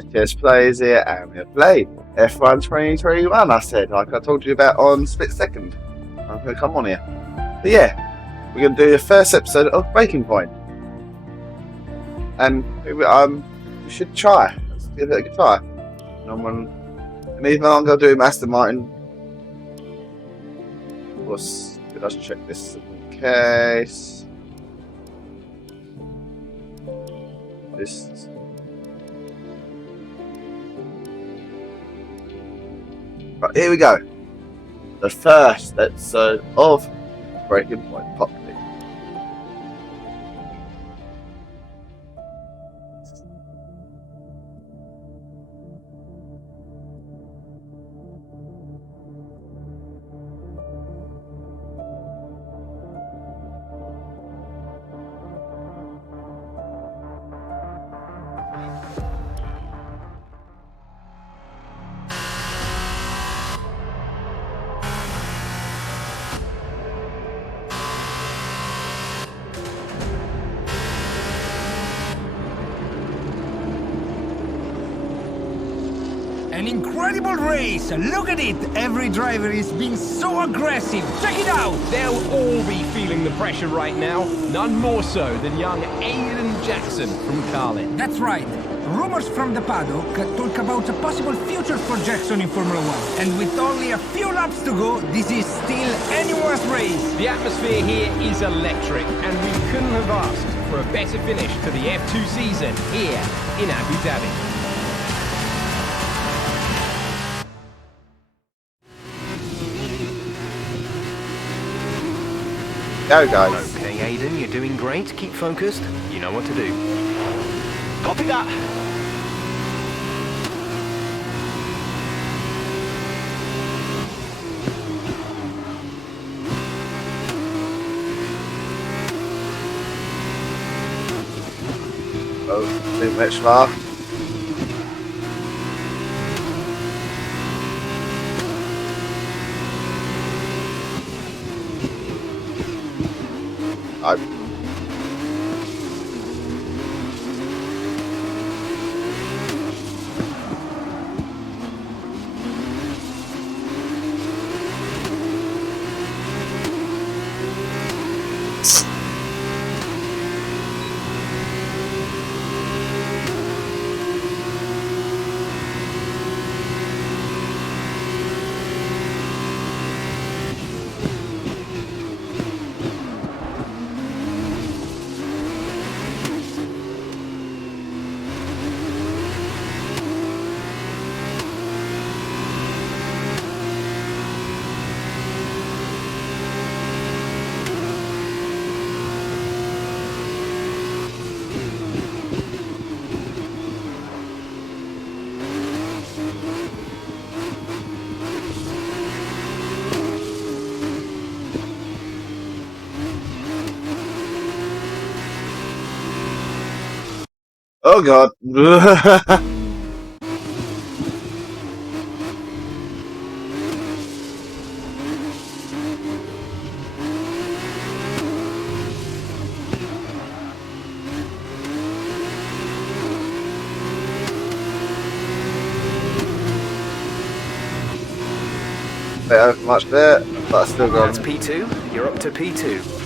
FPS plays here, and we play F1 2021. I said, like I told you about on Split Second. I'm going to come on here. But yeah, we're going to do the first episode of Braking Point. And we should try. Let's give it a try. And even though I'm going to do Aston Martin, let's check this in case. This. Right, here we go. The first episode of Braking Point Ep1. An incredible race! Look at it! Every driver is being so aggressive! Check it out! They'll all be feeling the pressure right now. None more so than young Aiden Jackson from Carlin. That's right. Rumors from the paddock talk about a possible future for Jackson in Formula 1. And with only a few laps to go, this is still anyone's race. The atmosphere here is electric, and we couldn't have asked for a better finish to the F2 season here in Abu Dhabi. Go, guys. Okay, Aiden, you're doing great. Keep focused. You know what to do. Copy that. Oh, too much far. Oh god. Better, much better, but I still got. That's P2. You're up to P2.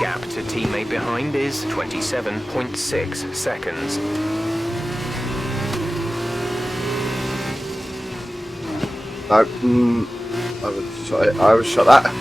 Gap to teammate behind is 27.6 seconds. No, I would shot that.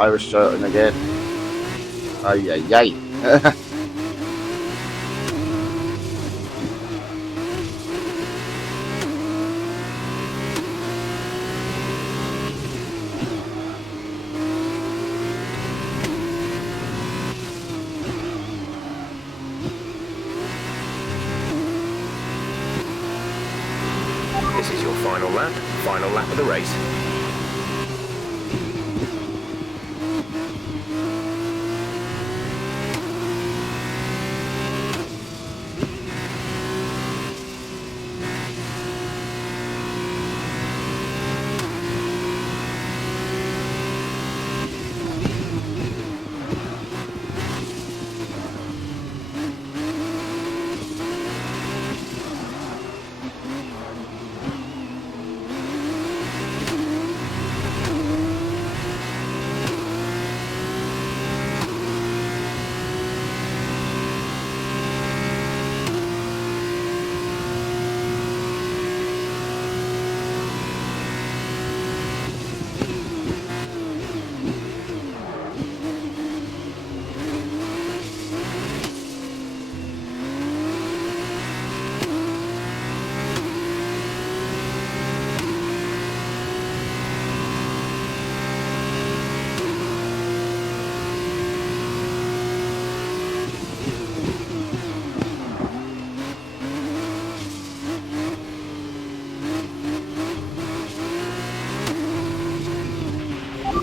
Irish shirting again. Oh yeah, yay. This is your final lap of the race.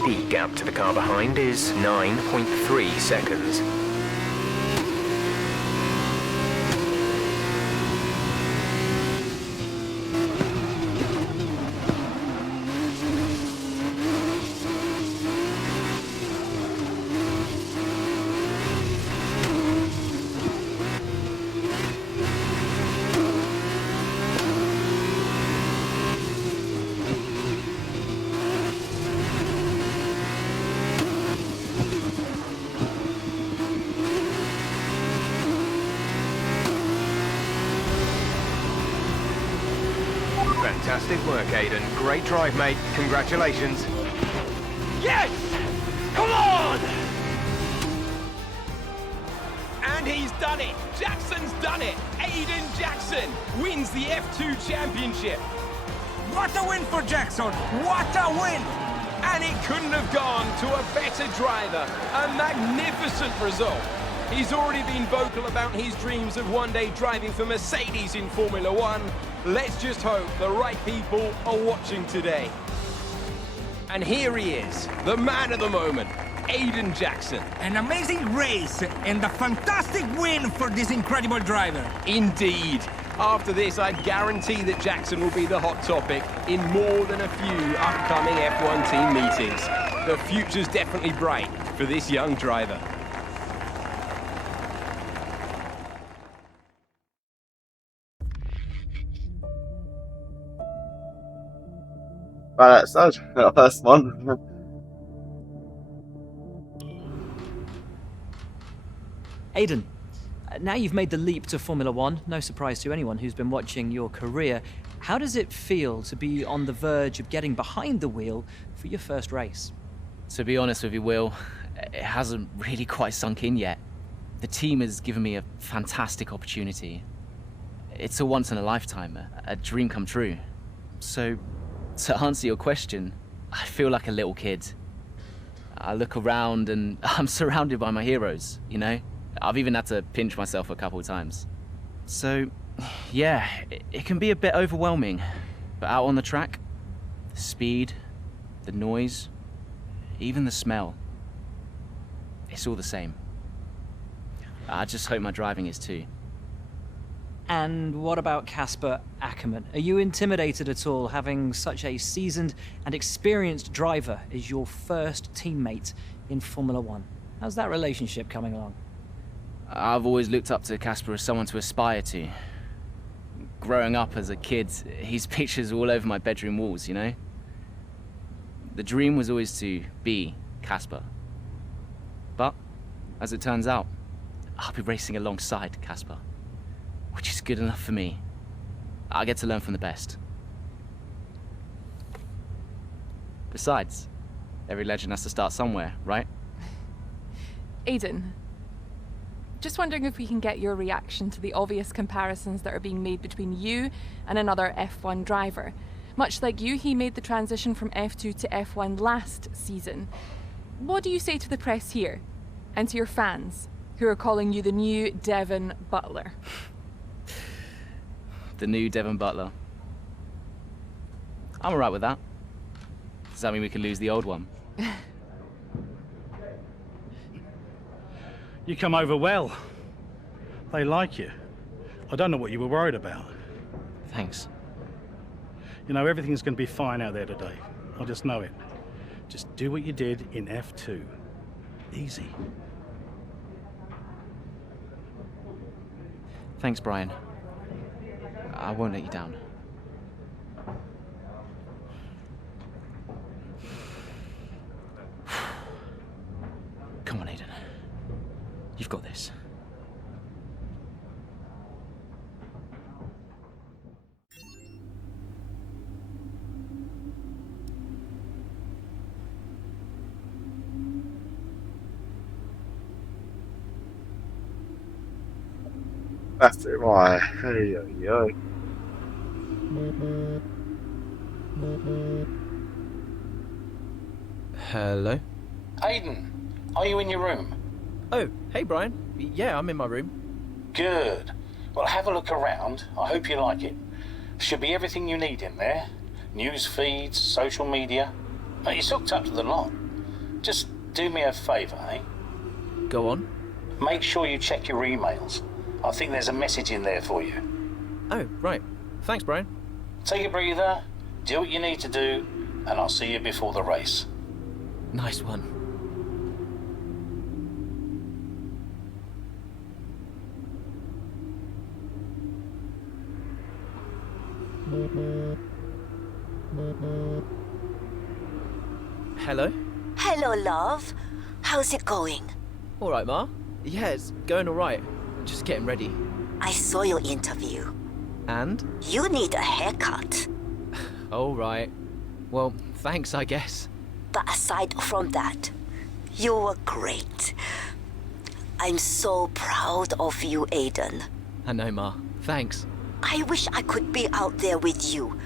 The gap to the car behind is 9.3 seconds. Fantastic work, Aiden. Great drive, mate. Congratulations. Yes! Come on! And he's done it! Jackson's done it! Aiden Jackson wins the F2 Championship! What a win for Jackson! What a win! And it couldn't have gone to a better driver. A magnificent result. He's already been vocal about his dreams of one day driving for Mercedes in Formula One. Let's just hope the right people are watching today. And here he is, the man of the moment, Aiden Jackson. An amazing race and a fantastic win for this incredible driver. Indeed. After this, I guarantee that Jackson will be the hot topic in more than a few upcoming F1 team meetings. The future's definitely bright for this young driver. Right outside, our first one. Aiden, now you've made the leap to Formula One, no surprise to anyone who's been watching your career. How does it feel to be on the verge of getting behind the wheel for your first race? To be honest with you, Will, it hasn't really quite sunk in yet. The team has given me a fantastic opportunity. It's a once in a lifetime, a dream come true. So, to answer your question, I feel like a little kid. I look around and I'm surrounded by my heroes, you know? I've even had to pinch myself a couple of times. So, yeah, it can be a bit overwhelming. But out on the track, the speed, the noise, even the smell, it's all the same. I just hope my driving is too. And what about Casper Ackerman? Are you intimidated at all having such a seasoned and experienced driver as your first teammate in Formula One? How's that relationship coming along? I've always looked up to Casper as someone to aspire to. Growing up as a kid, his pictures were all over my bedroom walls, you know? The dream was always to be Casper. But, as it turns out, I'll be racing alongside Casper, which is good enough for me. I get to learn from the best. Besides, Every legend has to start somewhere, right? Aiden, just wondering if we can get your reaction to the obvious comparisons that are being made between you and another F1 driver. Much like you, he made the transition from F2 to F1 last season. What do you say to the press here? And to your fans, who are calling you the new Devon Butler? The new Devon Butler. I'm alright with that. Does that mean we can lose the old one? You come over well. They like you. I don't know what you were worried about. Thanks. You know, everything's going to be fine out there today. I just know it. Just do what you did in F2. Easy. Thanks, Brian. I won't let you down. Come on, Aiden. You've got this. That's it, right. Hey, yo, yo. Hello? Aiden, are you in your room? Oh, hey Brian. Yeah, I'm in my room. Good. Well, have a look around. I hope you like it. Should be everything you need in there. News feeds, social media. Oh, you're hooked up to the lot. Just do me a favour, eh? Go on. Make sure you check your emails. I think there's a message in there for you. Oh, right. Thanks, Brian. Take a breather, do what you need to do, and I'll see you before the race. Nice one. Hello? Hello, love. How's it going? All right, Ma. Yeah, it's going all right. Just getting ready. I saw your interview. And? You need a haircut. All right. Well, thanks, I guess. But aside from that, you were great. I'm so proud of you, Aiden. I know, Ma. Thanks. I wish I could be out there with you.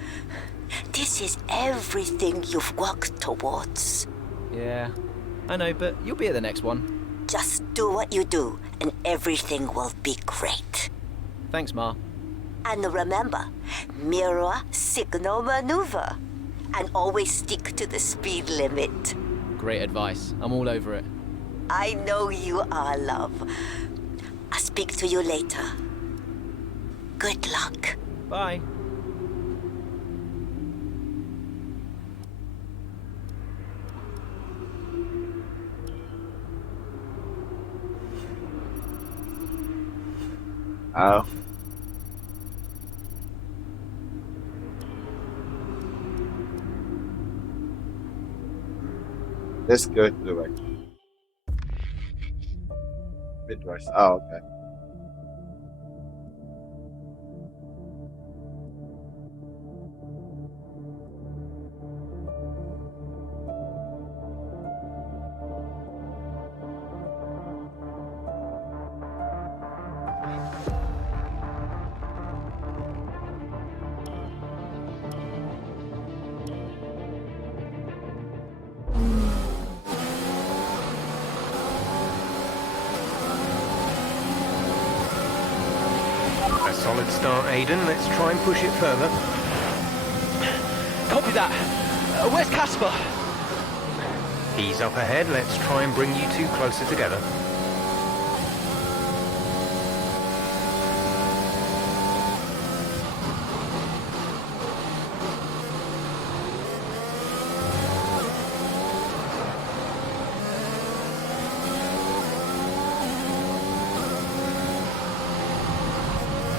This is everything you've worked towards. Yeah, I know, but you'll be at the next one. Just do what you do, and everything will be great. Thanks, Ma. And remember, mirror signal maneuver. And always stick to the speed limit. Great advice. I'm all over it. I know you are, love. I'll speak to you later. Good luck. Bye. Oh. Let's go to the right. Mid-race. Oh, okay. A solid start, Aiden. Let's try and push it further. Copy that. Where's Casper? He's up ahead. Let's try and bring you two closer together.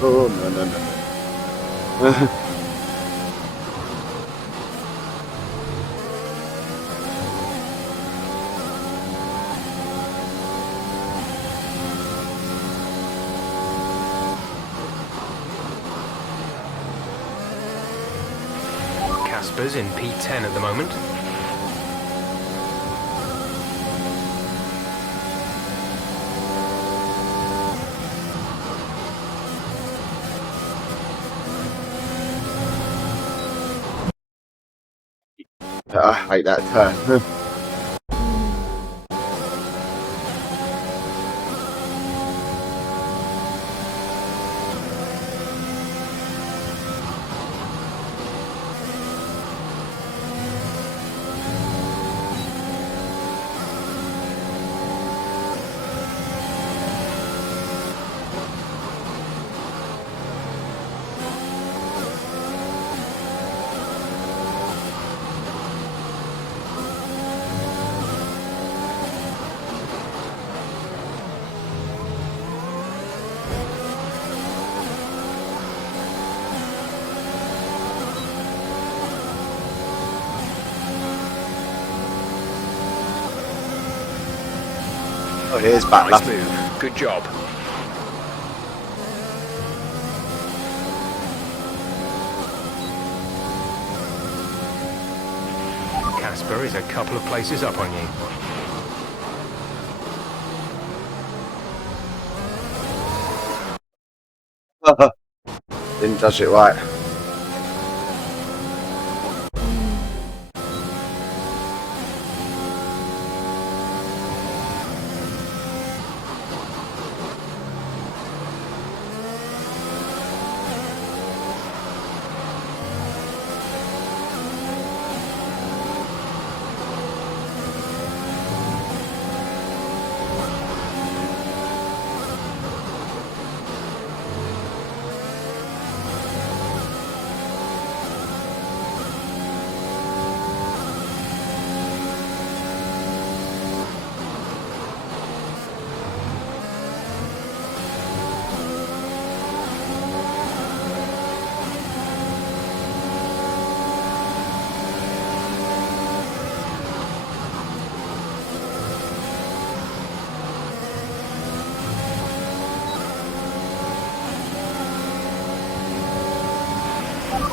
Oh, no. Casper's in P10 at the moment. I hate that turn. Oh, here's back Nice left. move. Good job. Casper is a couple of places up on you. Didn't touch it right.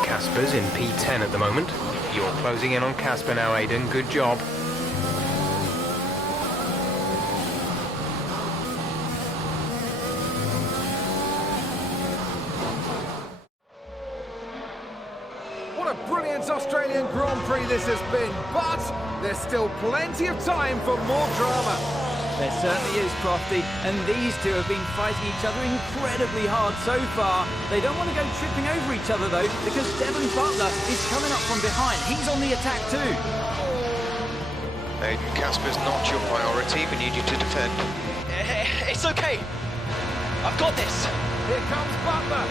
Casper's in P10 at the moment. You're closing in on Casper now, Aiden. Good job. What a brilliant Australian Grand Prix this has been, but there's still plenty of time for more drama. There certainly is, Crofty, and these two have been fighting each other incredibly hard so far. They don't want to go tripping over each other, though, because Devon Butler is coming up from behind. He's on the attack, too. Aiden, Casper's not your priority. We need you to defend. It's okay. I've got this. Here comes Butler.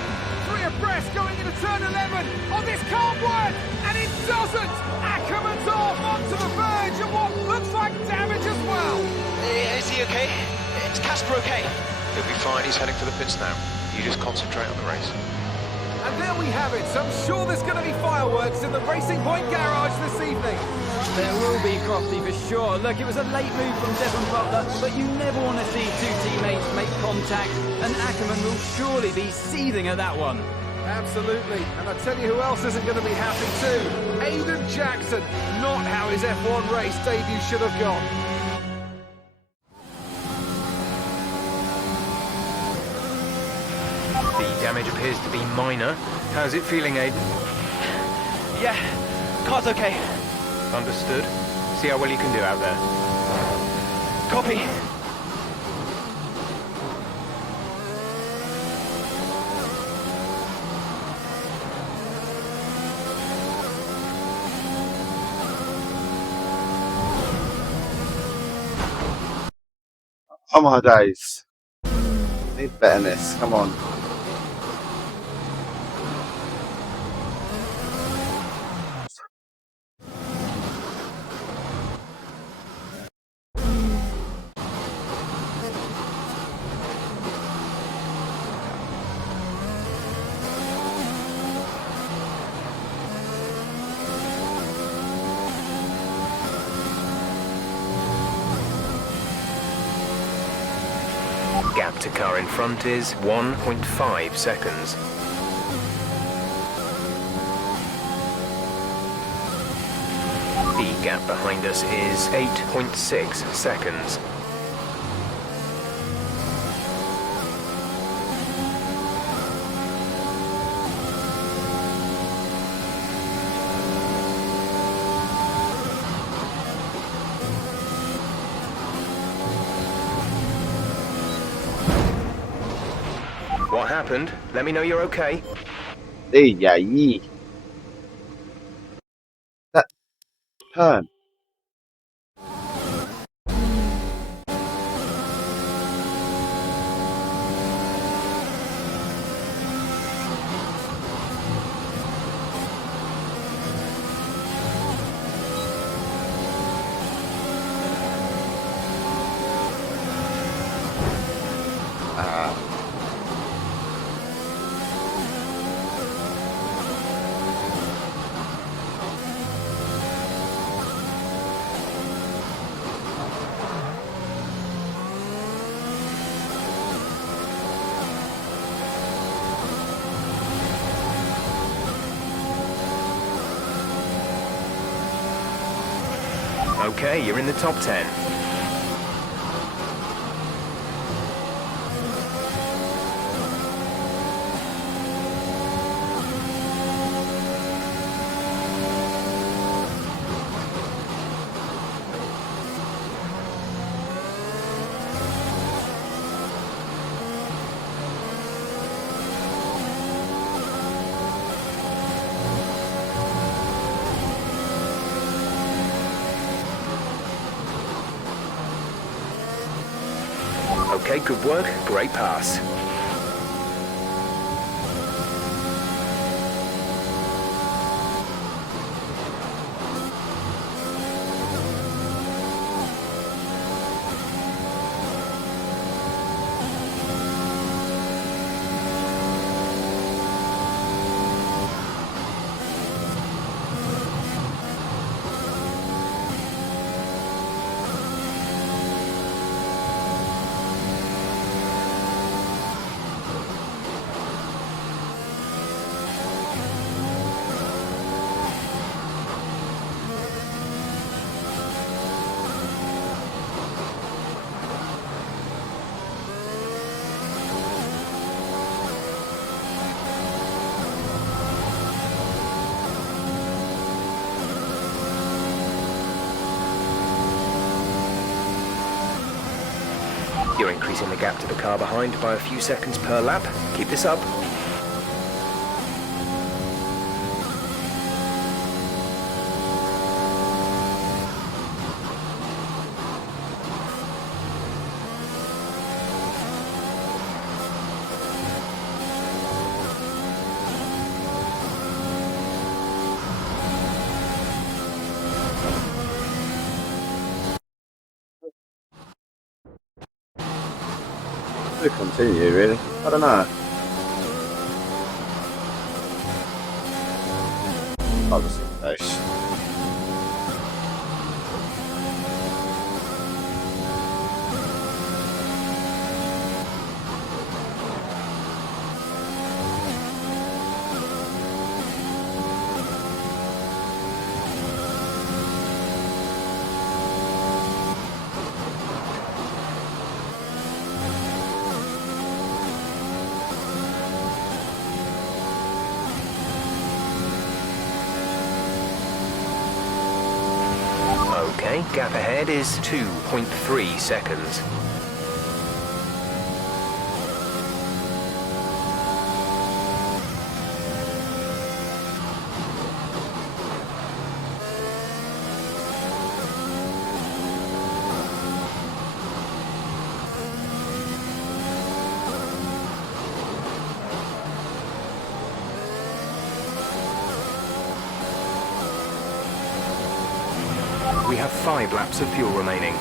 3 abreast going into turn 11. Oh, this can't work, and it doesn't. Ackerman's off onto the verge of what looks like damage as well. Is he okay? Is Casper okay? He'll be fine. He's heading for the pits now. You just concentrate on the race. And there we have it. So I'm sure there's going to be fireworks in the Racing Point garage this evening. There will be, Crofty, for sure. Look, it was a late move from Devon Butler, but you never want to see two teammates make contact, and Ackerman will surely be seething at that one. Absolutely. And I tell you who else isn't going to be happy too. Aiden Jackson. Not how his F1 race debut should have gone. The damage appears to be minor. How's it feeling, Aiden? Yeah, car's okay. Understood. See how well you can do out there. Copy. Oh my days. Need betterness. Come on. Gap to car in front is 1.5 seconds. The gap behind us is 8.6 seconds. happened. Let me know you're okay. Yeah, yee. That turn. Okay, you're in the top 10. Okay, good work. Great pass. You're increasing the gap to the car behind by a few seconds per lap. Keep this up. To continue, really. I don't know. Obviously, nice. Okay, gap ahead is 2.3 seconds. We have 5 laps of fuel remaining.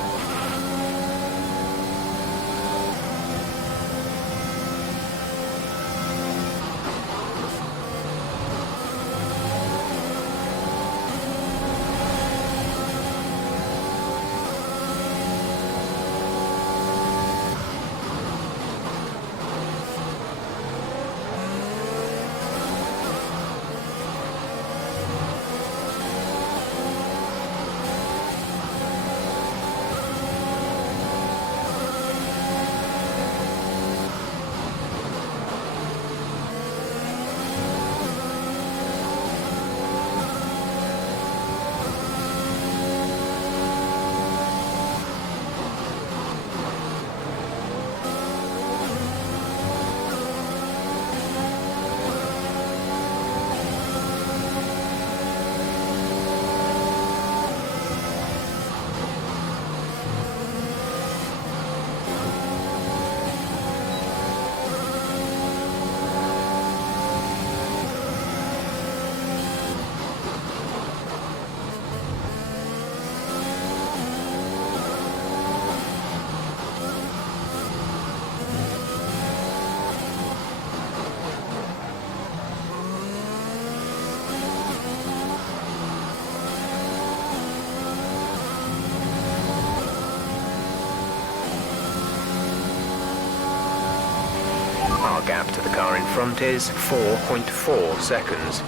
in front is 4.4 seconds.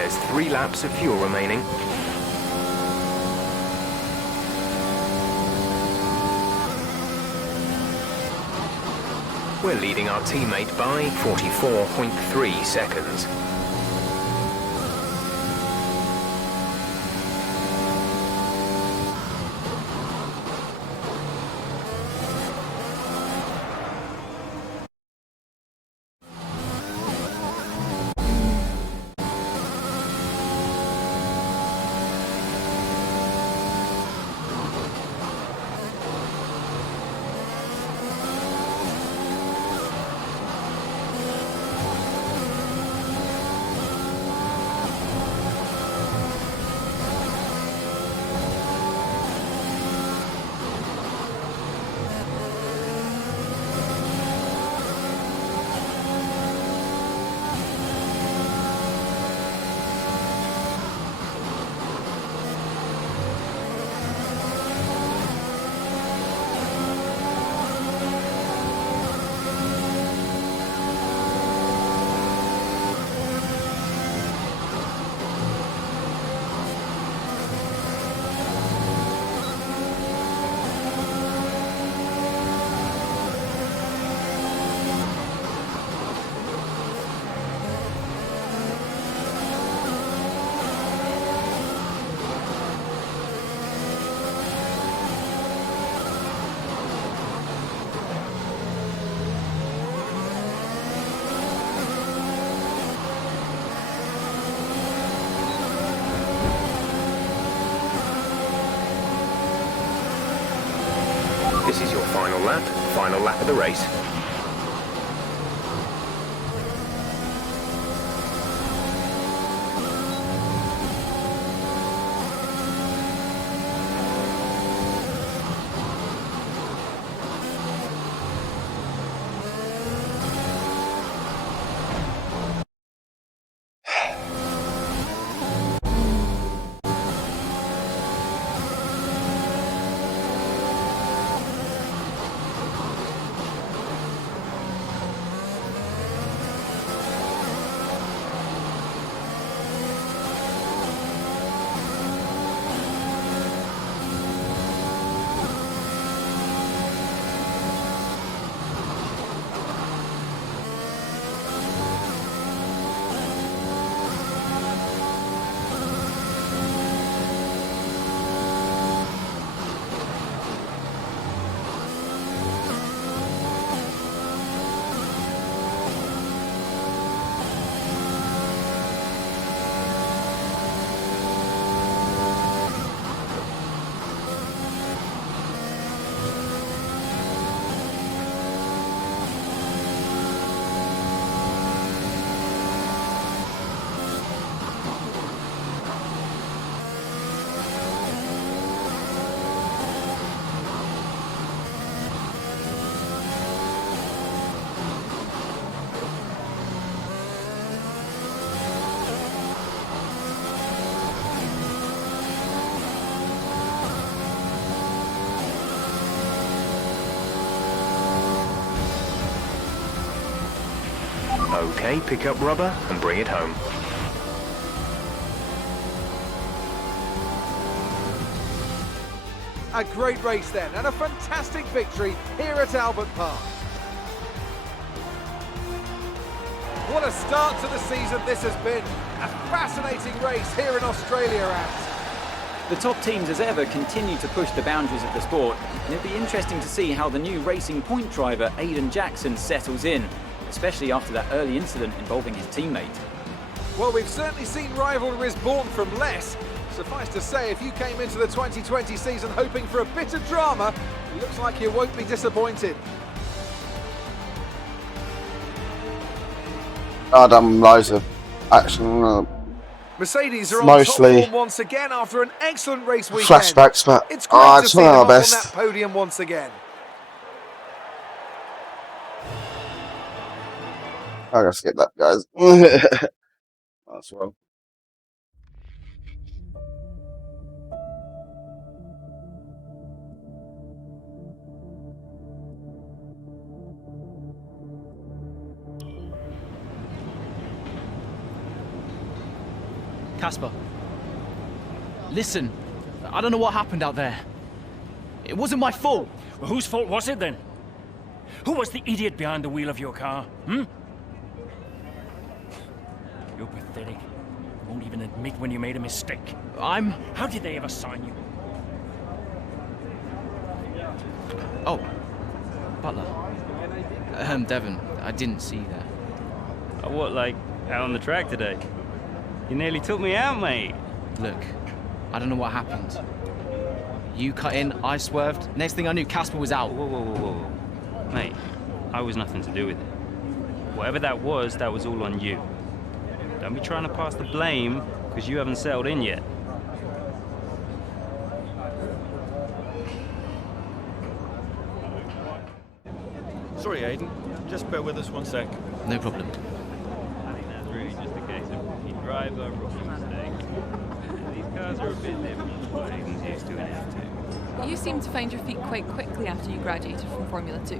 There's 3 laps of fuel remaining. We're leading our teammate by 44.3 seconds. This is your final lap of the race. Okay, pick up rubber and bring it home. A great race then, and a fantastic victory here at Albert Park. What a start to the season this has been. A fascinating race here in Australia, Ant. The top teams as ever continue to push the boundaries of the sport, and it'll be interesting to see how the new Racing Point driver Aidan Jackson settles in, especially after that early incident involving his teammate. Well, we've certainly seen rivalries born from less. Suffice to say, if you came into the 2020 season hoping for a bit of drama, it looks like you won't be disappointed. I've done loads of action. Mercedes are on Mostly top form once again after an excellent race weekend. Flashbacks, but it's great I to just see them want our up on best. that podium once again. I gotta skip that, guys. That's well. Casper, listen, I don't know what happened out there. It wasn't my fault. Well, whose fault was it then? Who was the idiot behind the wheel of your car? You're pathetic. You won't even admit when you made a mistake. How did they ever sign you? Oh, Butler. Devon, I didn't see that. What, like, out on the track today? You nearly took me out, mate. Look, I don't know what happened. You cut in, I swerved. Next thing I knew, Casper was out. Whoa. Mate, I was nothing to do with it. Whatever that was all on you. Don't be trying to pass the blame, because you haven't settled in yet. Sorry, Aidan. Just bear with us one sec. No problem. I think that's really just a case of rookie driver, rookie mistakes. These cars are a bit different from what Aidan's used to in F2. You seem to find your feet quite quickly after you graduated from Formula 2.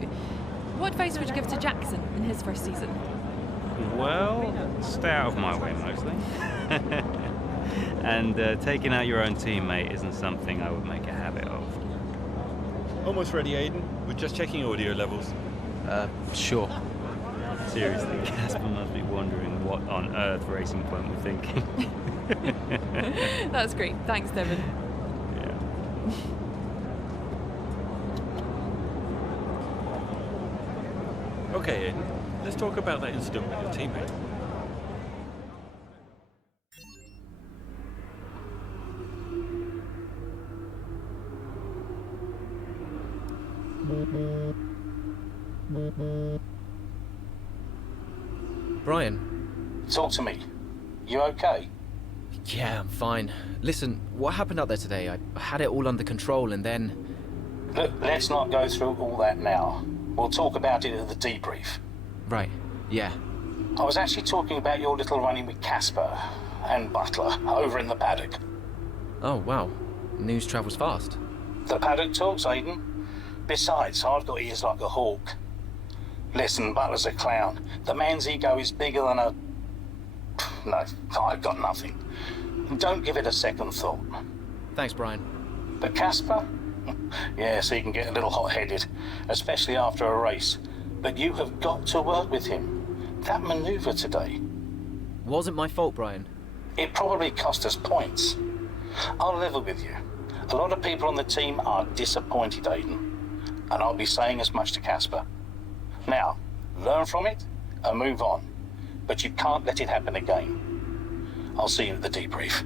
What advice would you give to Jackson in his first season? Well, stay out of my way mostly. And taking out your own teammate isn't something I would make a habit of. Almost ready, Aidan. We're just checking audio levels. Sure. Seriously, Casper must be wondering what on earth Racing Point were thinking. That's great. Thanks, Devon. Yeah. Okay, Aidan. Let's talk about that incident with your teammate. Brian. Talk to me. You okay? Yeah, I'm fine. Listen, what happened out there today? I had it all under control and then... Look, let's not go through all that now. We'll talk about it at the debrief. Right, yeah. I was actually talking about your little run-in with Casper and Butler over in the paddock. Oh, wow. News travels fast. The paddock talks, Aidan. Besides, I've got ears like a hawk. Listen, Butler's a clown. The man's ego is bigger than a... No, I've got nothing. Don't give it a second thought. Thanks, Brian. But Casper? Yes, he can get a little hot-headed, especially after a race. But you have got to work with him. That manoeuvre today... Wasn't my fault, Brian. It probably cost us points. I'll level with you. A lot of people on the team are disappointed, Aidan. And I'll be saying as much to Casper. Now, learn from it and move on. But you can't let it happen again. I'll see you at the debrief.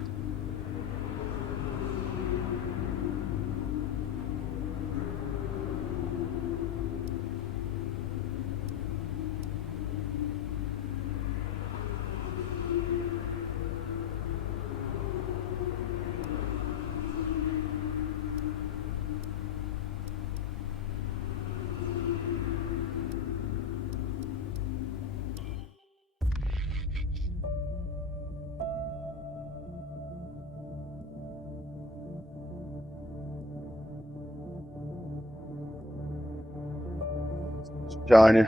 China.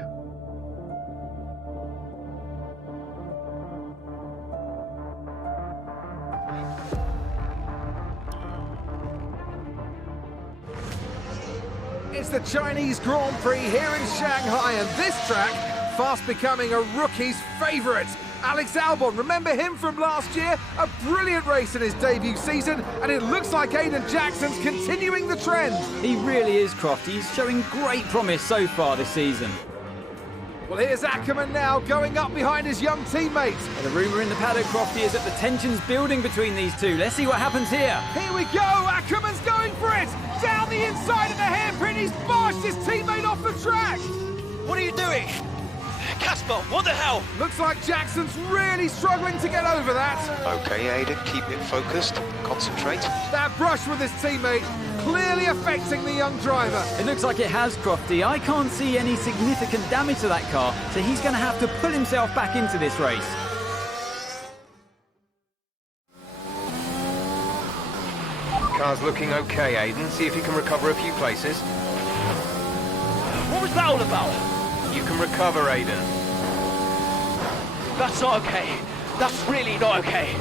It's the Chinese Grand Prix here in Shanghai, and this track fast becoming a rookie's favourite. Alex Albon, remember him from last year? A brilliant race in his debut season, and it looks like Aiden Jackson's continuing the trend. He really is, Crofty. He's showing great promise so far this season. Well, here's Ackerman now, going up behind his young teammate. Well, the rumour in the paddock, Crofty, is that the tension's building between these two. Let's see what happens here. Here we go, Ackerman's going for it! Down the inside of the hairpin, he's barged his teammate off the track! What are you doing? Casper, what the hell? Looks like Jackson's really struggling to get over that. Okay, Aiden, keep it focused. Concentrate. That brush with his teammate clearly affecting the young driver. It looks like it has, Crofty. I can't see any significant damage to that car, so he's going to have to pull himself back into this race. Car's looking okay, Aiden. See if you can recover a few places. What was that all about? You can recover, Aiden. That's not okay. That's really not okay.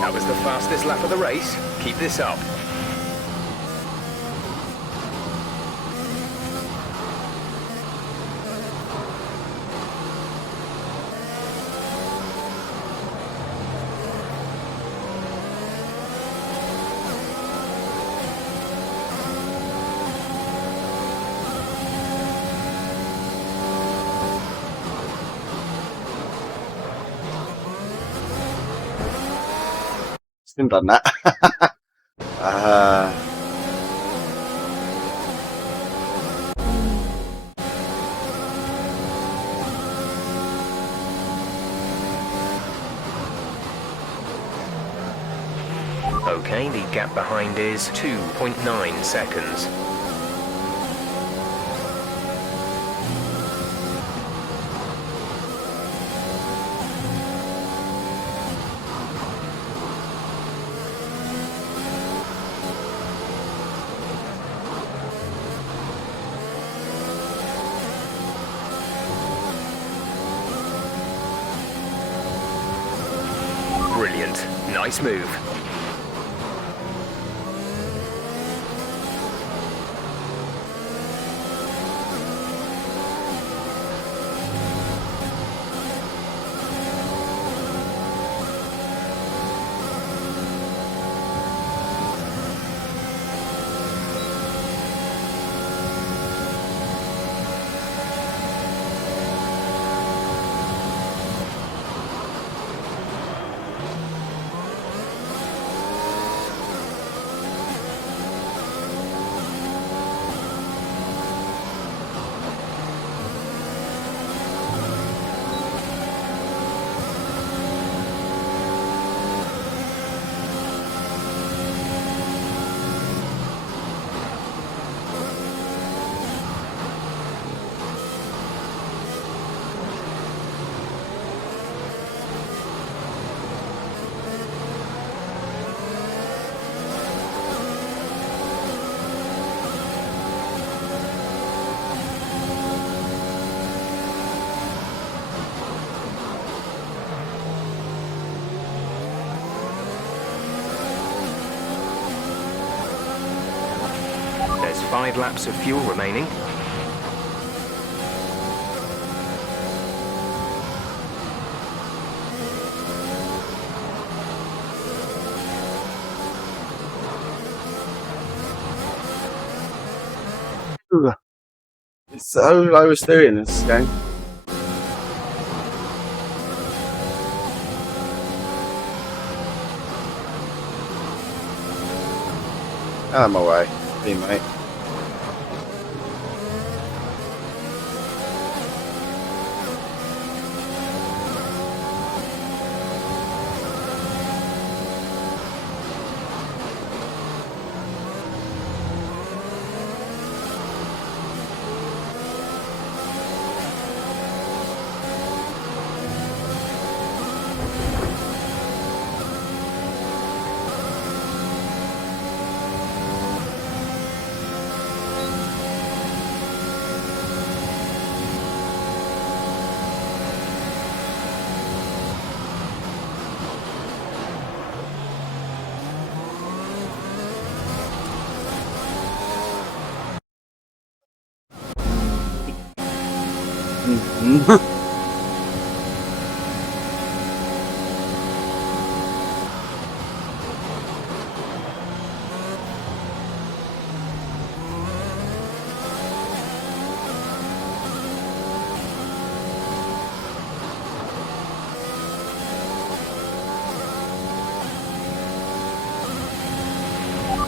That was the fastest lap of the race. Keep this up. Still done that. Okay, the gap behind is 2.9 seconds. Brilliant. Nice move. There's 5 laps of fuel remaining. It's so low steering in this game. Out of my way, teammate. one.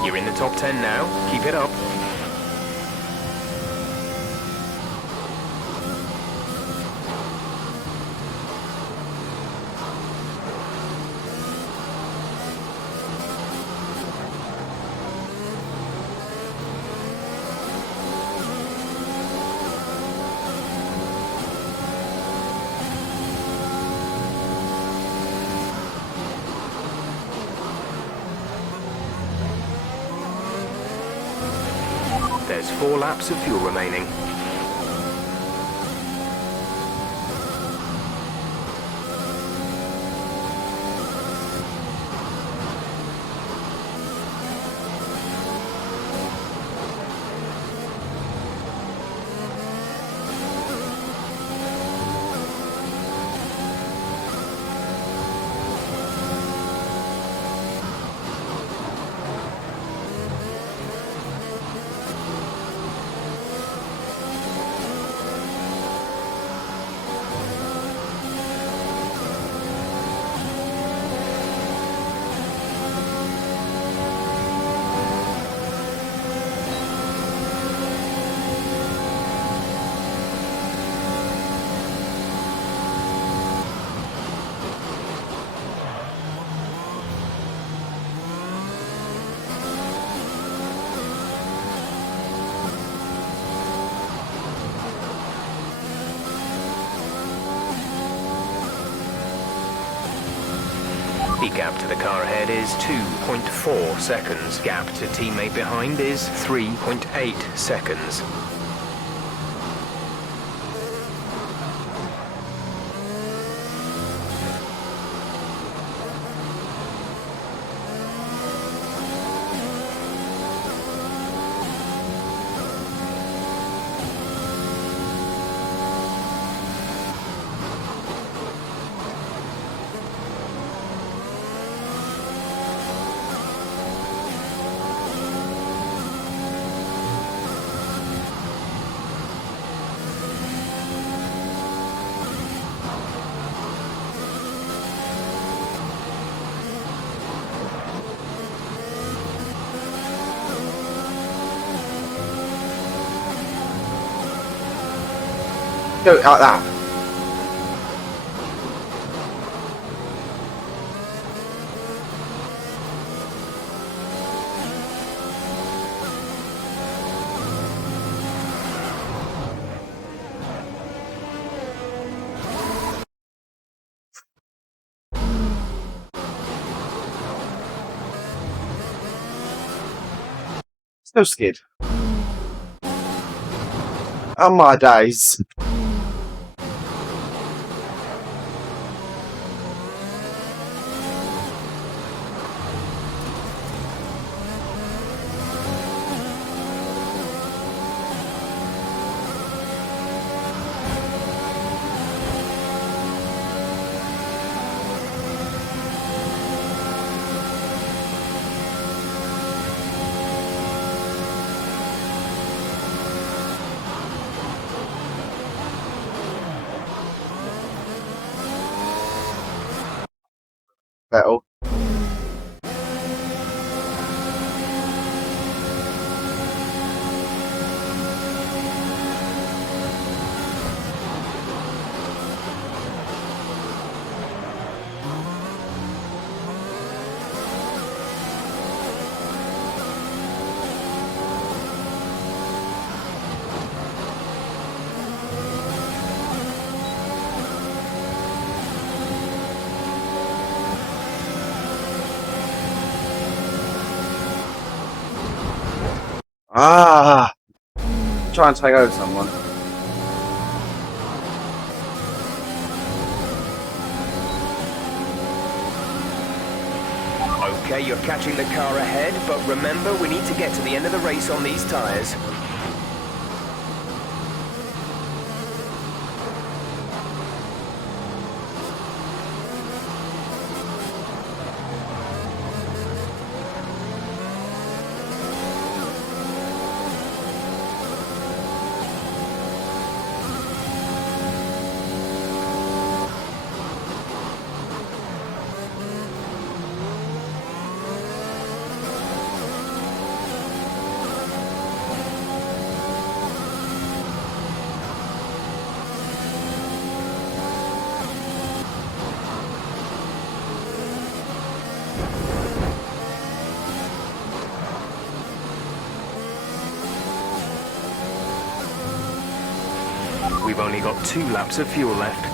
You're in the top 10 now. Keep it up. There's 4 laps of fuel remaining. The gap to the car ahead is 2.4 seconds. Gap to teammate behind is 3.8 seconds. Go like that. Still skid. Oh my days. Battle. Ah! Try and take over someone. Okay, you're catching the car ahead, but remember, we need to get to the end of the race on these tyres. only got 2 laps of fuel left.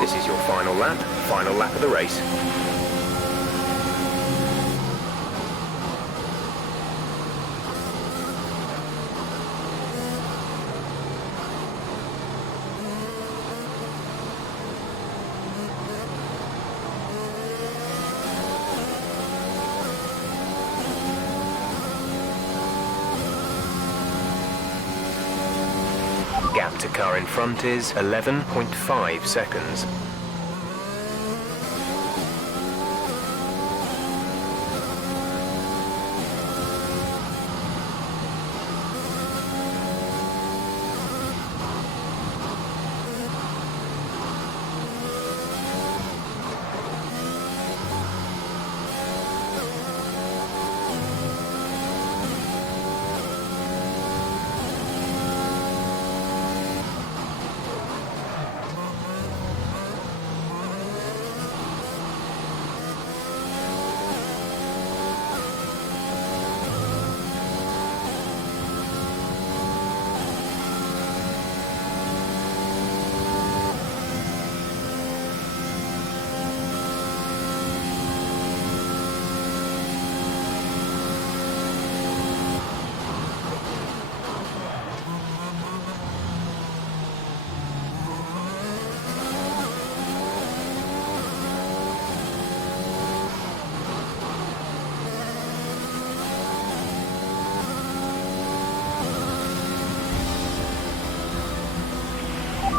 This is your final lap of the race. Gap to car in front is 11.5 seconds.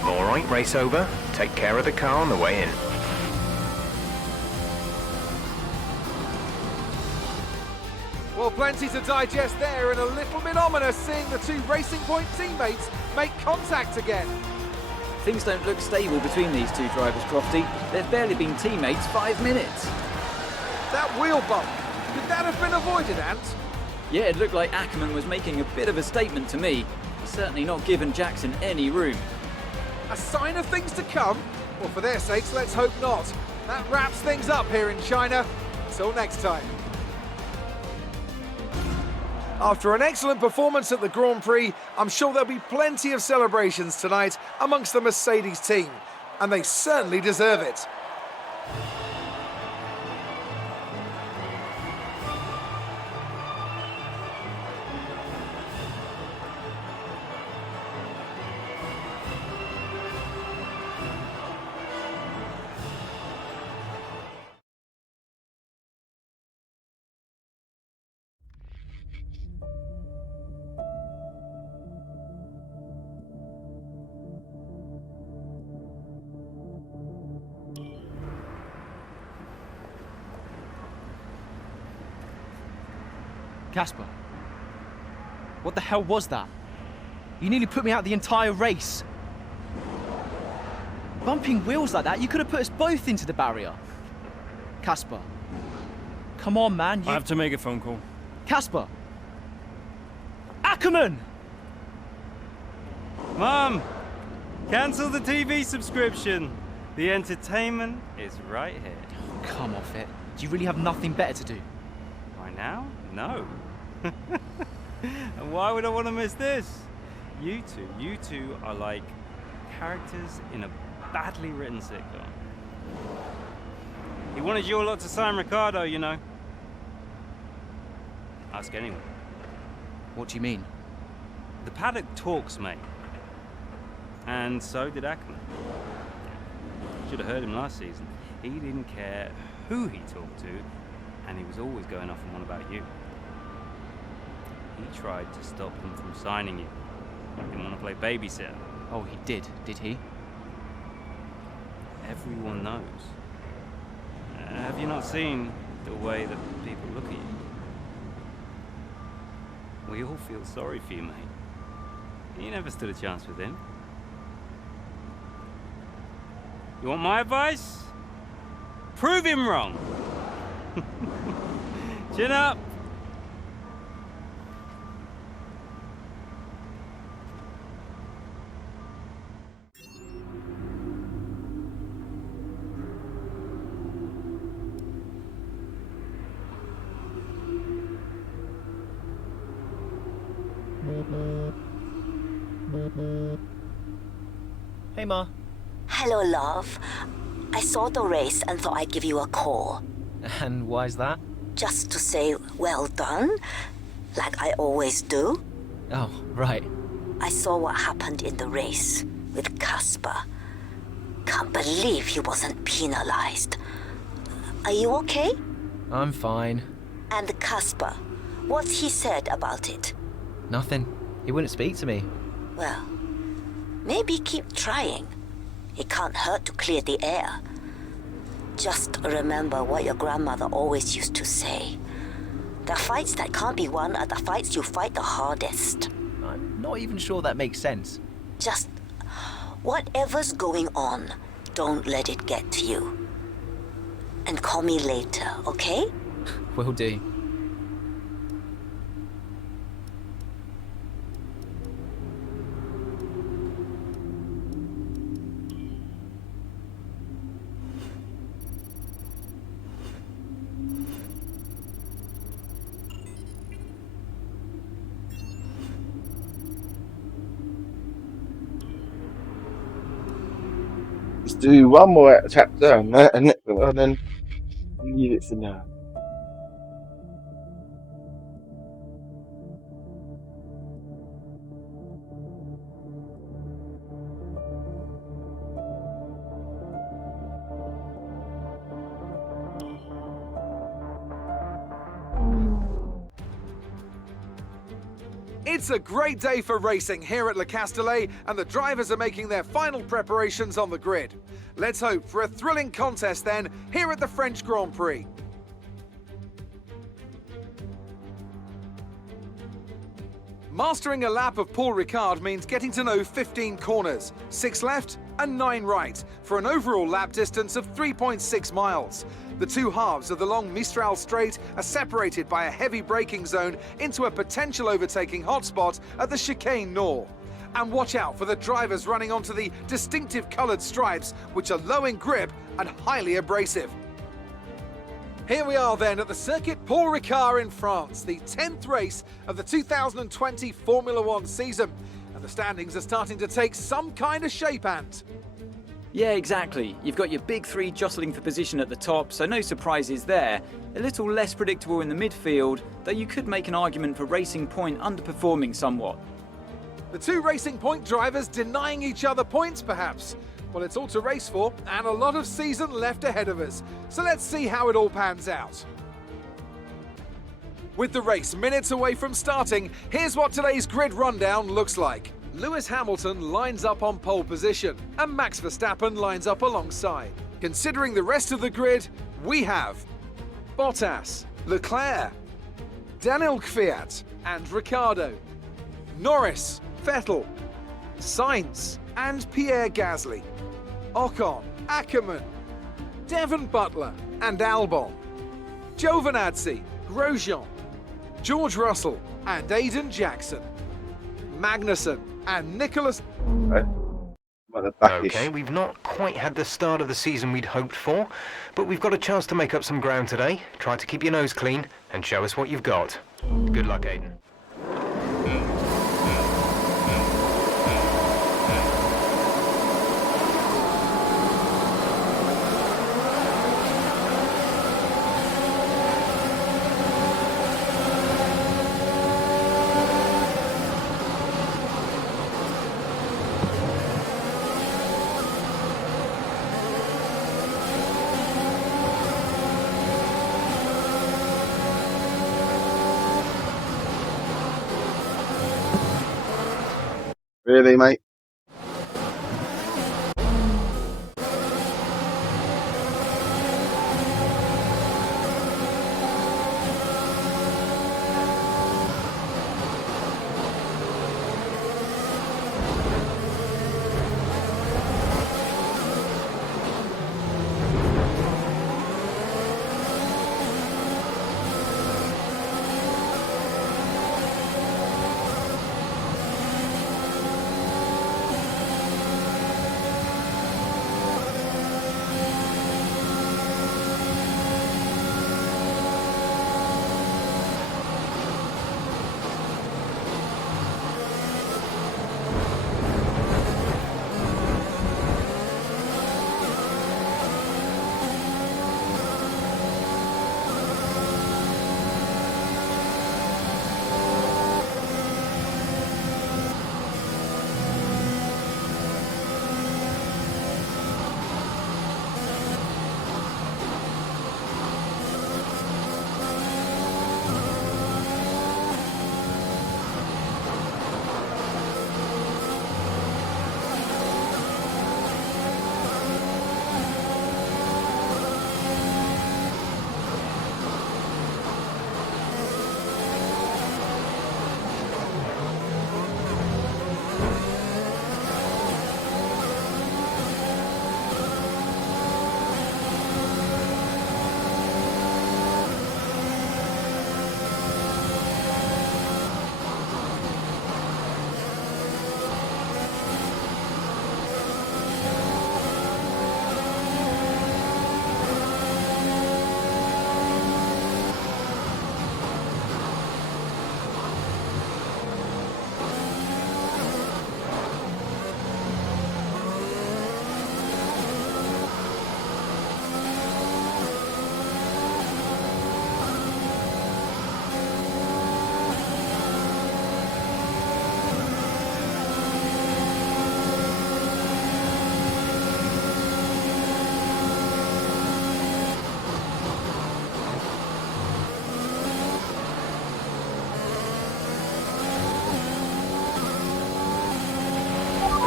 Alright, race over. Take care of the car on the way in. Well, plenty to digest there, and a little bit ominous seeing the two Racing Point teammates make contact again. Things don't look stable between these two drivers, Crofty. They've barely been teammates 5 minutes. That wheel bump, could that have been avoided, Ant? Yeah, it looked like Ackerman was making a bit of a statement to me. He's certainly not given Jackson any room. A sign of things to come? Well, for their sakes, let's hope not. That wraps things up here in China. Until next time. After an excellent performance at the Grand Prix, I'm sure there'll be plenty of celebrations tonight amongst the Mercedes team, and they certainly deserve it. Casper, what the hell was that? You nearly put me out the entire race. Bumping wheels like that, you could have put us both into the barrier. Casper, come on, man. I have to make a phone call. Casper! Ackerman! Mom! Cancel the TV subscription. The entertainment is right here. Oh, come off it. Do you really have nothing better to do? Right now? No. And why would I want to miss this? You two are like characters in a badly written sitcom. He wanted you all lot to sign Ricardo, you know. Ask anyone. What do you mean? The paddock talks, mate. And so did Ackerman. Should have heard him last season. He didn't care who he talked to, and he was always going off on one about you. He tried to stop them from signing you. Didn't want to play babysitter. Oh, he did he? Everyone knows. Have you not seen the way that people look at you? We all feel sorry for you, mate. You never stood a chance with him. You want my advice? Prove him wrong. Chin up. Hey, Ma. Hello, love. I saw the race and thought I'd give you a call. And why's that? Just to say well done, like I always do. Oh, right. I saw what happened in the race with Casper. Can't believe he wasn't penalized. Are you okay? I'm fine. And Casper, what's he said about it? Nothing. He wouldn't speak to me. Well, maybe keep trying. It can't hurt to clear the air. Just remember what your grandmother always used to say. The fights that can't be won are the fights you fight the hardest. I'm not even sure that makes sense. Just whatever's going on, don't let it get to you. And call me later, okay? Will do. Let's do one more chapter and then leave it for now. It's a great day for racing here at Le Castellet, and the drivers are making their final preparations on the grid. Let's hope for a thrilling contest then, here at the French Grand Prix. Mastering a lap of Paul Ricard means getting to know 15 corners, 6 left and 9 right, for an overall lap distance of 3.6 miles. The two halves of the long Mistral Straight are separated by a heavy braking zone into a potential overtaking hotspot at the Chicane Nord. And watch out for the drivers running onto the distinctive coloured stripes, which are low in grip and highly abrasive. Here we are then at the Circuit Paul Ricard in France, the 10th race of the 2020 Formula One season. And the standings are starting to take some kind of shape, Ant. Yeah, exactly. You've got your big three jostling for position at the top, so no surprises there. A little less predictable in the midfield, though you could make an argument for Racing Point underperforming somewhat. The two Racing Point drivers denying each other points, perhaps. Well, it's all to race for, and a lot of season left ahead of us. So let's see how it all pans out. With the race minutes away from starting, here's what today's grid rundown looks like. Lewis Hamilton lines up on pole position, and Max Verstappen lines up alongside. Considering the rest of the grid, we have Bottas, Leclerc, Daniel Kvyat and Ricciardo, Norris, Vettel, Sainz and Pierre Gasly, Ocon, Ackermann, Devon Butler and Albon, Giovinazzi, Grosjean, George Russell and Aiden Jackson, Magnussen and Nicholas. Okay, we've not quite had the start of the season we'd hoped for, but we've got a chance to make up some ground today. Try to keep your nose clean and show us what you've got. Good luck, Aiden. Really, mate?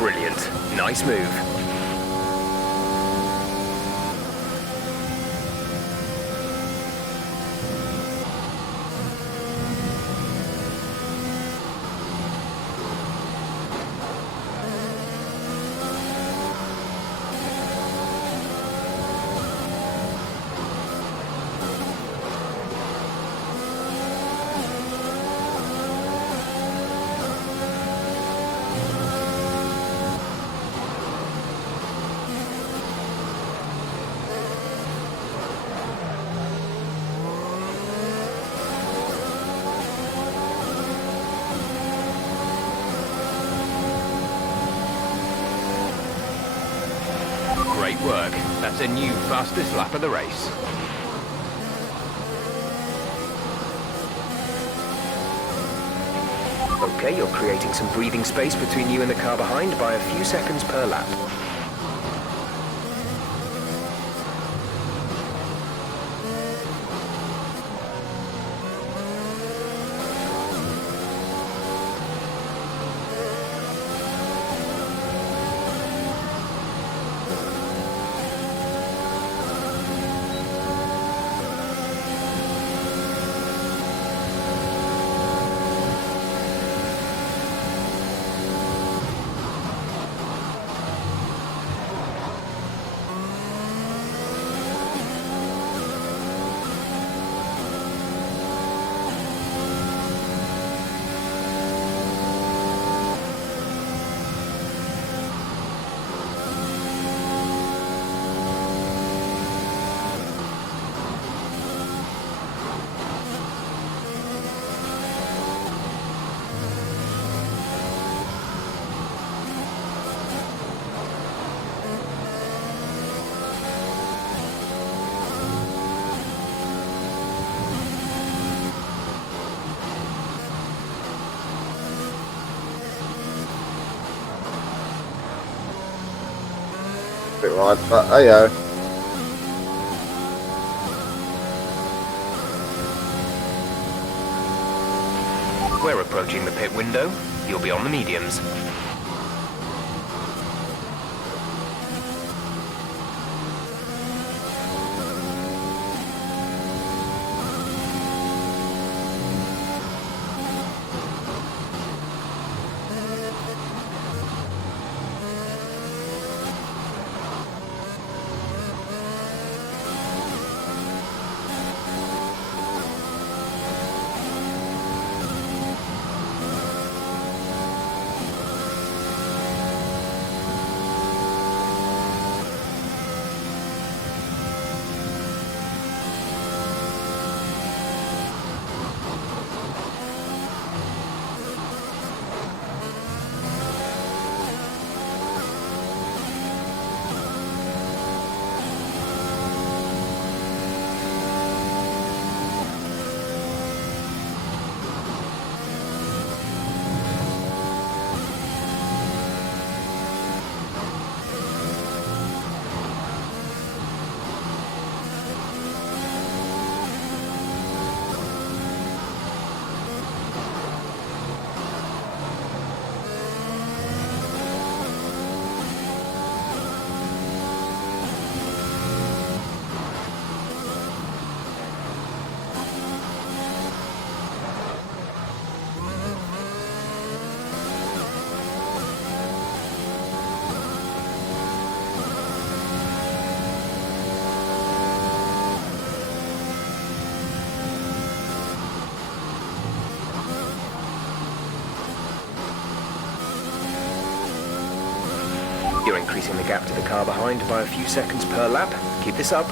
Brilliant. Nice move. Great work. That's a new fastest lap of the race. Okay, you're creating some breathing space between you and the car behind by a few seconds per lap. Bit right, but hey-oh. We're approaching the pit window. You'll be on the mediums. closing the gap to the car behind by a few seconds per lap. Keep this up.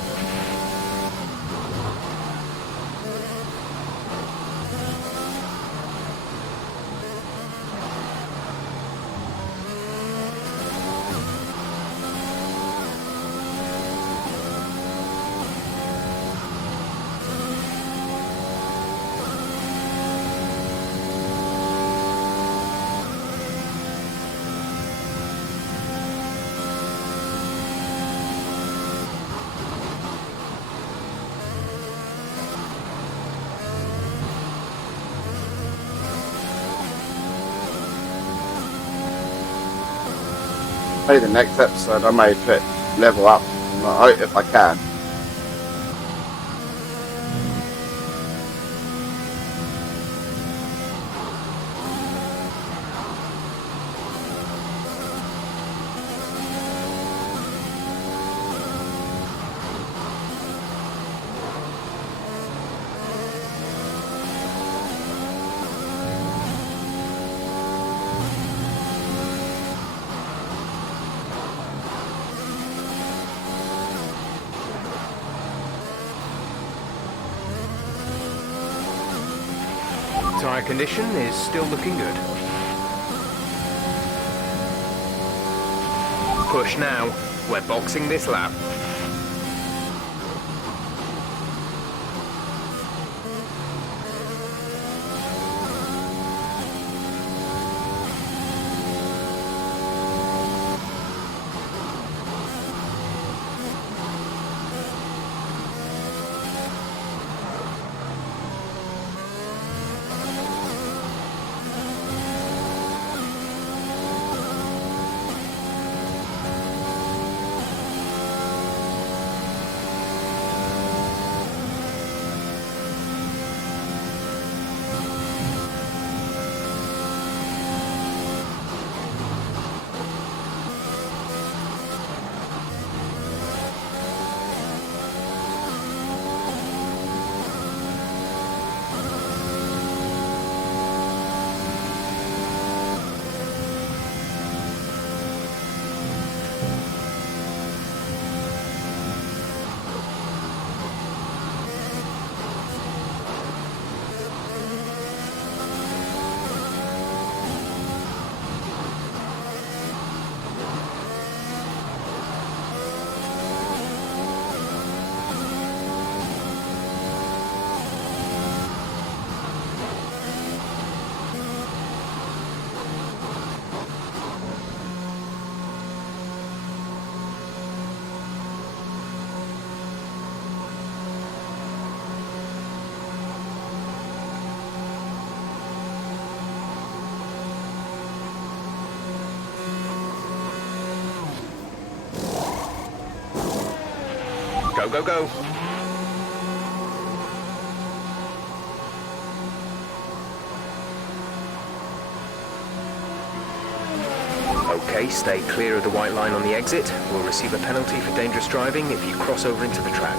Maybe the next episode I may put level up if I can. Tyre condition is still looking good. Push now. We're boxing this lap. Go, go, go. Okay, stay clear of the white line on the exit. We'll receive a penalty for dangerous driving if you cross over into the track.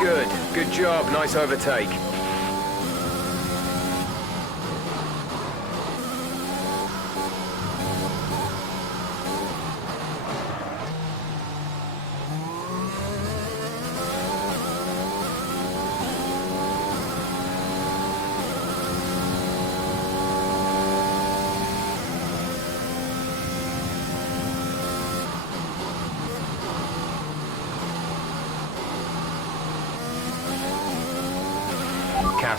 Good. Good job. Nice overtake.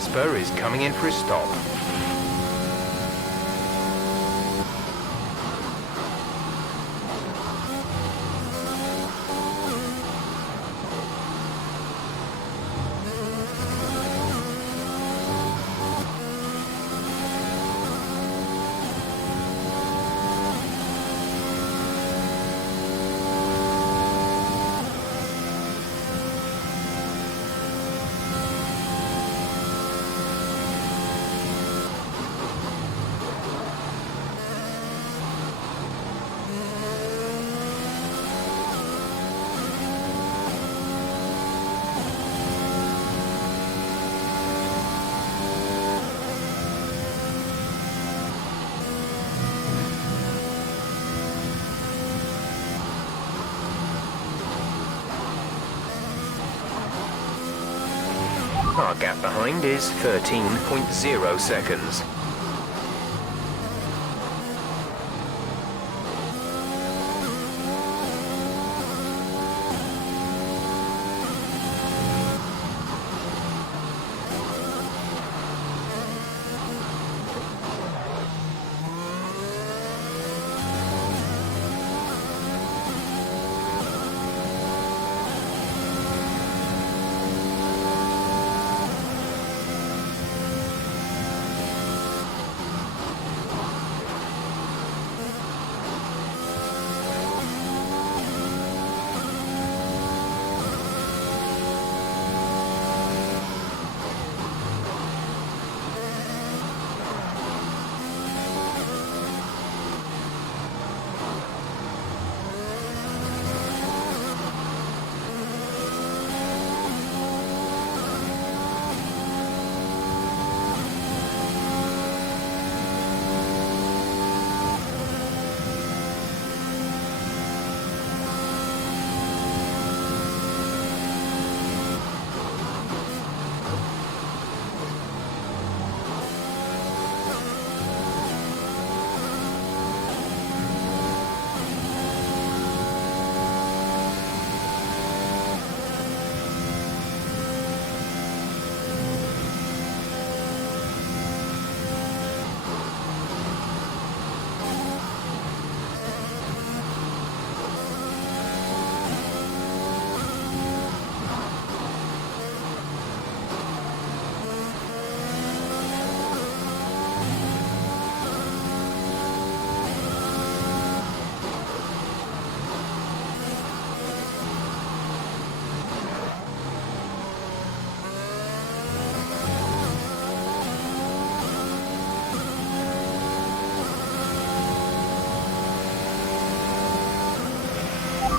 Casper is coming in for his stop. Our gap behind is 13.0 seconds.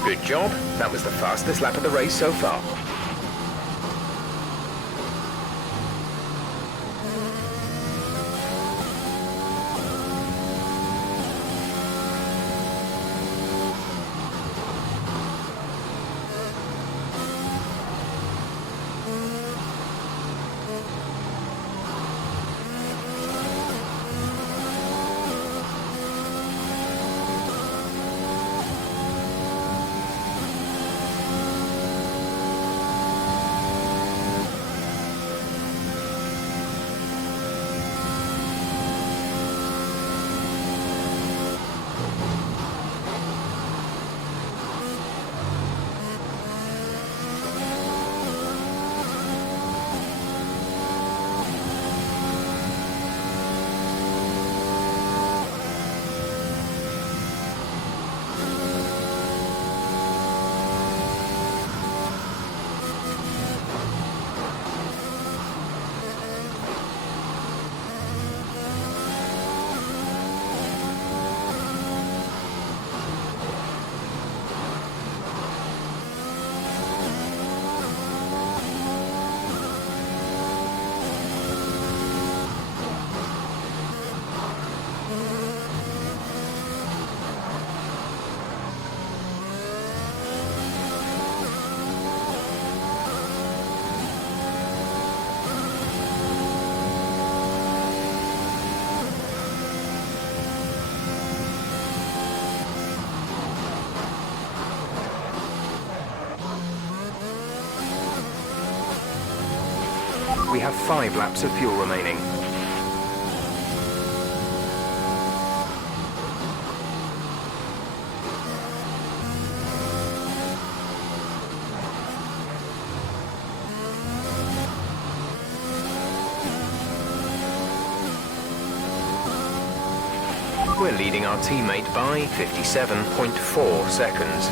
Good job. That was the fastest lap of the race so far. We have 5 laps of fuel remaining. We're leading our teammate by 57.4 seconds.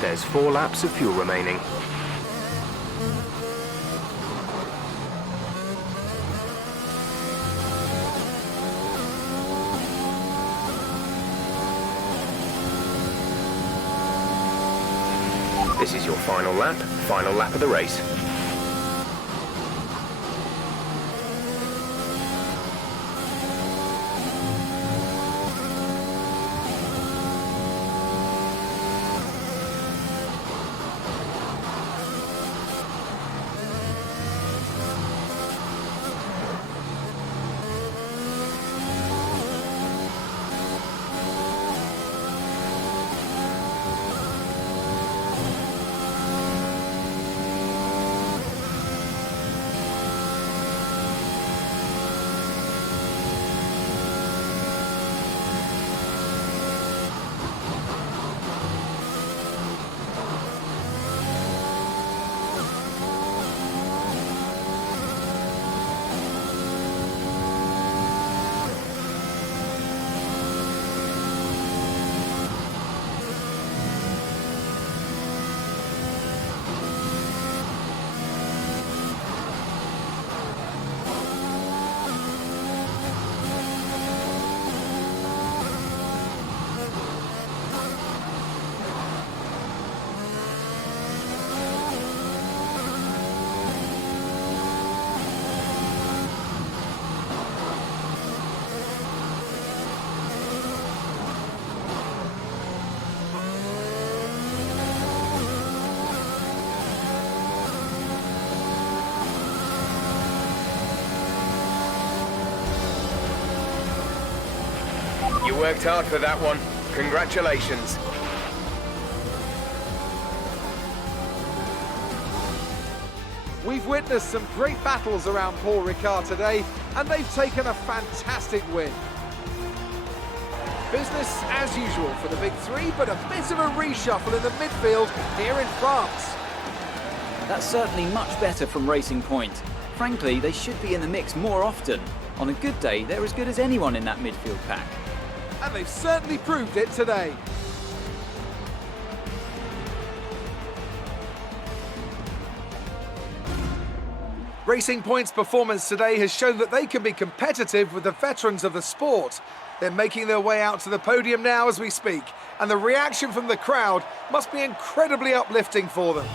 There's 4 laps of fuel remaining. This is your final lap of the race. You worked hard for that one. Congratulations. We've witnessed some great battles around Paul Ricard today, and they've taken a fantastic win. Business as usual for the big three, but a bit of a reshuffle in the midfield here in France. That's certainly much better from Racing Point. Frankly, they should be in the mix more often. On a good day, they're as good as anyone in that midfield pack. And they've certainly proved it today. Racing Point's performance today has shown that they can be competitive with the veterans of the sport. They're making their way out to the podium now as we speak, and the reaction from the crowd must be incredibly uplifting for them.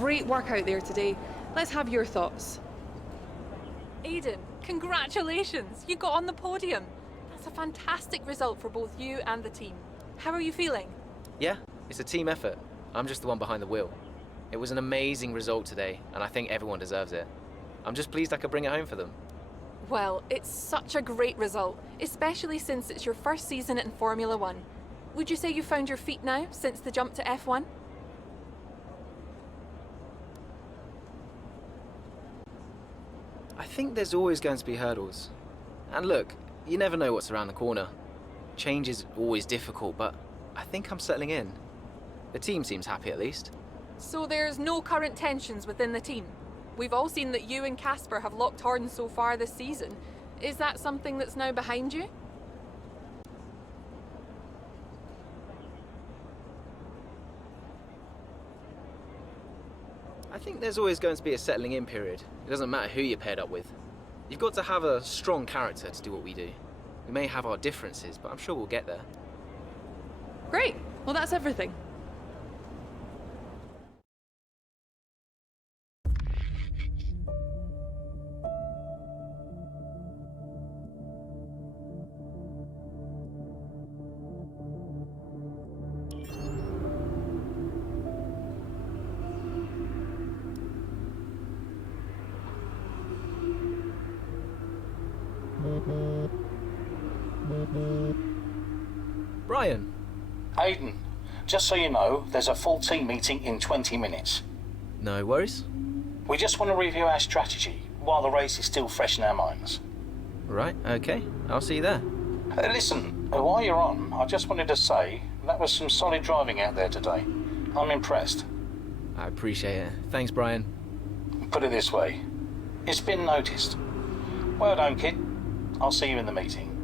Great work out there today. Let's have your thoughts. Aiden, congratulations! You got on the podium. That's a fantastic result for both you and the team. How are you feeling? Yeah, it's a team effort. I'm just the one behind the wheel. It was an amazing result today, and I think everyone deserves it. I'm just pleased I could bring it home for them. Well, it's such a great result, especially since it's your first season in Formula One. Would you say you found your feet now since the jump to F1? I think there's always going to be hurdles. And look, you never know what's around the corner. Change is always difficult, but I think I'm settling in. The team seems happy at least. So there's no current tensions within the team? We've all seen that you and Casper have locked horns so far this season. Is that something that's now behind you? I think there's always going to be a settling in period. It doesn't matter who you're paired up with. You've got to have a strong character to do what we do. We may have our differences, but I'm sure we'll get there. Great. Well, that's everything. Brian. Aiden, just so you know, there's a full team meeting in 20 minutes. No worries. We just want to review our strategy while the race is still fresh in our minds. Right, okay. I'll see you there. Listen, while you're on, I just wanted to say that was some solid driving out there today. I'm impressed. I appreciate it. Thanks, Brian. Put it this way, it's been noticed. Well done, kid. I'll see you in the meeting.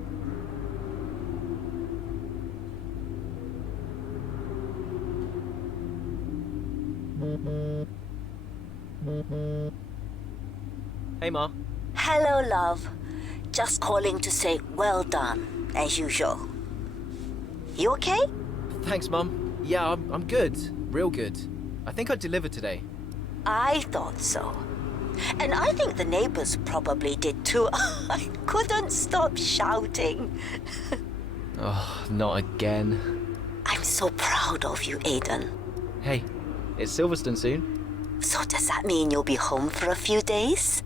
Hey, Ma. Hello, love. Just calling to say well done, as usual. You okay? Thanks, Mum. Yeah, I'm good. Real good. I think I delivered today. I thought so. And I think the neighbors probably did too. I couldn't stop shouting. Oh, not again. I'm so proud of you, Aiden. Hey, it's Silverstone soon. So does that mean you'll be home for a few days?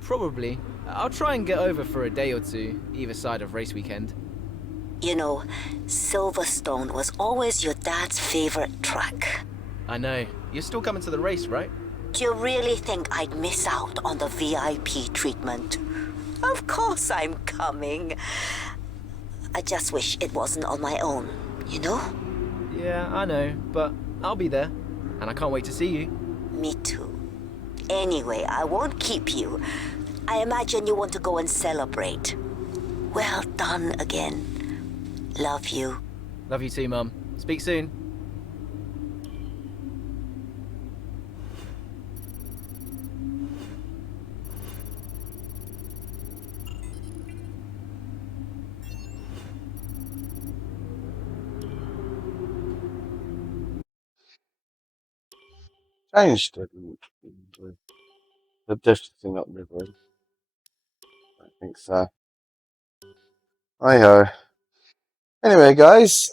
Probably. I'll try and get over for a day or two, either side of race weekend. You know, Silverstone was always your dad's favorite track. I know. You're still coming to the race, right? Do you really think I'd miss out on the VIP treatment? Of course I'm coming. I just wish it wasn't on my own, you know? Yeah, I know, but I'll be there. And I can't wait to see you. Me too. Anyway, I won't keep you. I imagine you want to go and celebrate. Well done again. Love you. Love you too, Mum. Speak soon. Changed it. The distance up river. I don't think so. Hi-ho. Anyway, guys,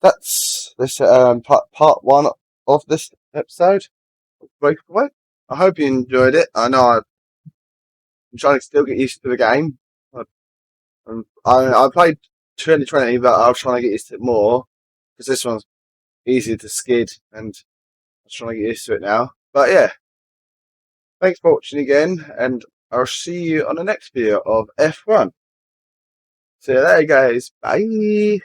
that's this part one of this episode of Braking Point. I hope you enjoyed it. I know I'm trying to still get used to the game. I played 2020, but I was trying to get used to it more because this one's easier to skid, and I'm trying to get used to it now. But yeah, thanks for watching again, and I'll see you on the next video of F1. See you later, guys. Bye.